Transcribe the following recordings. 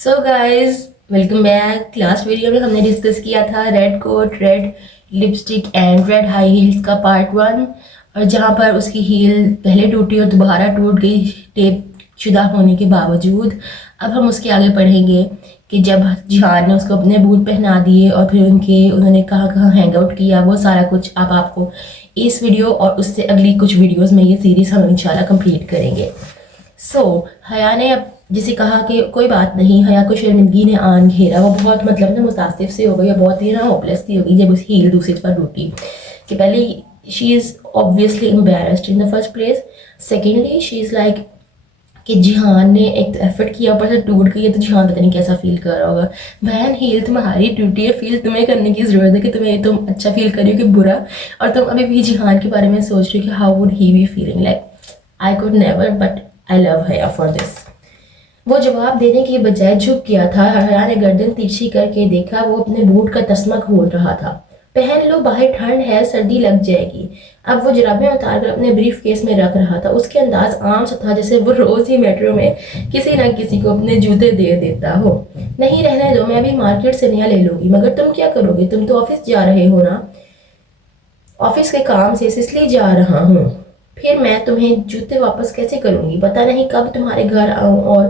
सो guys welcome back. Last video में हमने discuss किया था red coat, red lipstick and red high heels का पार्ट 1, और जहाँ पर उसकी हील पहले टूटी और दोबारा टूट गई टेप शुदा होने के बावजूद। अब हम उसके आगे पढ़ेंगे कि जब जिहान ने उसको अपने बूट पहना दिए और फिर उन्होंने कहाँ कहाँ हैंग आउट किया, वो सारा कुछ अब आपको इस वीडियो और उससे अगली कुछ वीडियोज़ में ये सीरीज़ हम इंशाल्लाह कंप्लीट करेंगे। हया ने अब जिसे कहा कि कोई बात नहीं, हया को शर्मिंदगी ने आन घेरा। वो बहुत ना मुतासिफ से हो गई, बहुत ही होपलेस सी हो गई जब उसकी हील दूसरी पर टूटी। कि पहले she is obviously embarrassed in the first place, secondly she is like कि जिहान ने एक एफर्ट किया, ऊपर से टूट गई है, तो जिहान पता नहीं कैसा फील कर रहा होगा। बहन हील तुम्हारी टूटी है, फील तुम्हें करने की ज़रूरत है कि तुम अच्छा फील कर रही हो कि बुरा, और तुम अभी भी जिहान के बारे में सोच रही हो कि how would he be feeling. Like I could never, but I love हया फॉर दिस। वो जवाब देने के बजाय झुक गया था। हया ने गर्दन तिरछी करके देखा, वो अपने बूट का तस्मा खोल रहा था। पहन लो, बाहर ठंड है, सर्दी लग जाएगी। अब वो जुराबें उतार कर अपने ब्रीफ केस में रख रहा था। उसके अंदाज आम सा था जैसे वो रोज ही मेट्रो में किसी न किसी को अपने जूते दे देता हो। नहीं, रहने दो, मैं भी मार्केट से नया ले लूंगी। मगर तुम क्या करोगे? तुम तो ऑफिस जा रहे हो ना? ऑफिस के काम से इसलिए जा रहा हूँ। फिर मैं तुम्हें जूते वापस कैसे करूंगी? पता नहीं कब तुम्हारे घर आऊं, और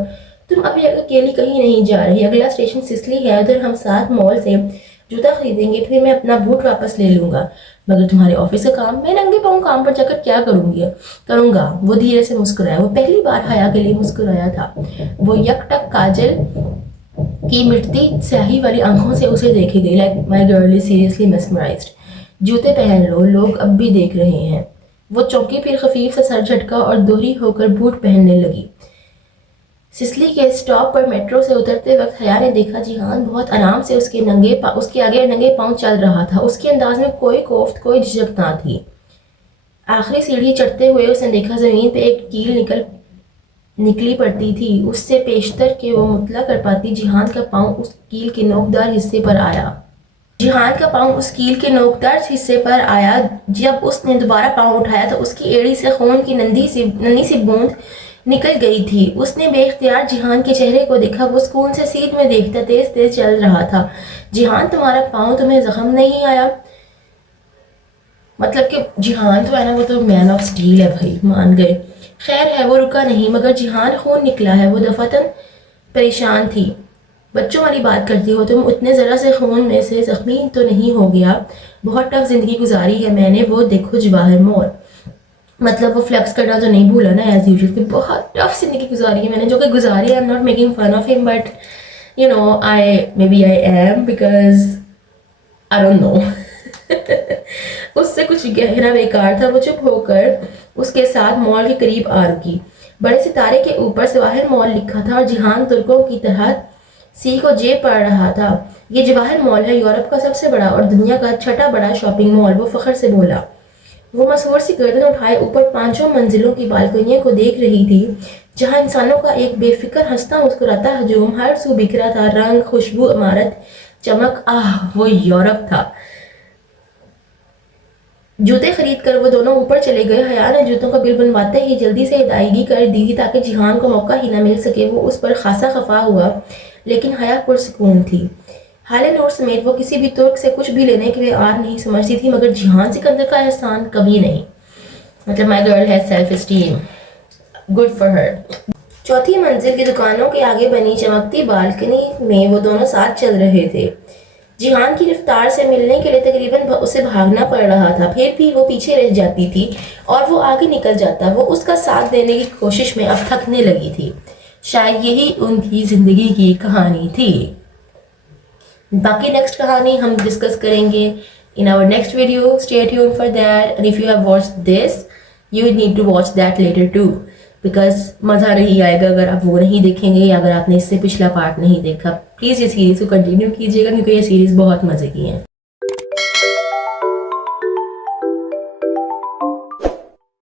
तुम अभी अकेली कहीं नहीं जा रही। अगला स्टेशन सिसली है, उधर हम साथ मॉल से जूता खरीदेंगे, फिर मैं अपना बूट वापस ले लूंगा। मगर तुम्हारे ऑफिस का काम? मैं नंगे पाँव काम पर जाकर क्या करूंगा? वो धीरे से मुस्कुराया। वो पहली बार हया के लिए मुस्कुराया था। वो यकटक काजल की मिटती स्याही वाली आंखों से उसे देखे गई। Like my girl is seriously mesmerised. जूते पहन लो, लोग अब भी देख रहे हैं। वो चौंकी, फिर खफीफ सा सर झटका और दोहरी होकर बूट पहनने लगी। सिसली के स्टॉप पर मेट्रो से उतरते वक्त हया ने देखा जिहान बहुत आराम से उसके आगे नंगे पांव चल रहा था। उसके अंदाज में कोई कोफ्त, कोई झिझक ना थी। आखिरी सीढ़ी चढ़ते हुए उसने देखा जमीन पे एक कील निकली पड़ती थी। उससे पेशतर के वो मुतला कर पाती। जिहान का पांव उस कील के नोकदार हिस्से पर आया। जब उसने दोबारा पांव उठाया तो उसकी एड़ी से खून की नन्ही सी बूंद निकल गई थी। उसने बेख्तियार जिहान के चेहरे को देखा। वो सुकून से सीट में देखता तेज तेज चल रहा था। जिहान, तुम्हारा पांव, तुम्हें जख्म नहीं आया? मतलब कि जिहान तो है ना, वो तो मैन ऑफ स्टील है भाई, मान गए। खैर है, वो रुका नहीं। मगर जिहान, खून निकला है। वो दफातन परेशान थी। बच्चों वाली बात करती हो तुम, इतने ज़रा से खून में से जख्मी तो नहीं हो गया? बहुत टफ जिंदगी गुजारी है मैंने। वो देखो जवाहर मोर, मतलब वो फ्लेक्स करना तो नहीं भूला ना, एज यूजुअल कि बहुत टफ जिंदगी गुजारी है मैंने, जो कि गुजारी है। I am not making fun of him, but you know I am, because I don't know. उससे कुछ गहरा बेकार था। वो चुप होकर उसके साथ मॉल के करीब आ रुकी। बड़े सितारे के ऊपर जवाहर मॉल लिखा था और जिहान तुर्कों की तरह सी को जे पढ़ रहा था। ये जवाहर मॉल है, यूरोप का सबसे बड़ा और दुनिया का छठा बड़ा शॉपिंग मॉल। वो फख्र से बोला। वो मशहूर सी गर्दन उठाए ऊपर 5 मंजिलों की बालकनियों को देख रही थी, जहां इंसानों का एक बेफिक्र हंसता मुस्कुराता हजूम हर सू बिखरा था। रंग, खुशबू, इमारत, चमक, वो यूरोप था। जूते खरीद कर वो दोनों ऊपर चले गए। हया ने जूतों का बिल बनवाते ही जल्दी से अदायगी कर दी थी ताकि जिहान को मौका ही ना मिल सके। वो उस पर खासा खफा हुआ, लेकिन हया पुरसुकून थी। हाले नूर समेत वो किसी भी तुर्क से कुछ भी लेने के लिए आर नहीं समझती थी, मगर जिहान सिकंदर का एहसान कभी नहीं। मतलब माई girl has self esteem, good for her. चौथी मंजिल की दुकानों के आगे बनी चमकती बालकनी में वो दोनों साथ चल रहे थे। जिहान की रफ्तार से मिलने के लिए तकरीबन उसे भागना पड़ रहा था, फिर भी वो पीछे रह जाती थी और वो आगे निकल जाता। वो उसका साथ देने की कोशिश में अब थकने लगी थी। शायद यही उनकी जिंदगी की कहानी थी। बाकी नेक्स्ट कहानी हम डिस्कस करेंगे in our next video. Stay tuned for that, and if you have watched this you need to watch that later too, because मज़ा नहीं आएगा अगर आप वो नहीं देखेंगे या अगर आपने इससे पिछला पार्ट नहीं देखा। प्लीज़ ये सीरीज़ को कंटिन्यू कीजिएगा क्योंकि ये सीरीज़ बहुत मज़े की है।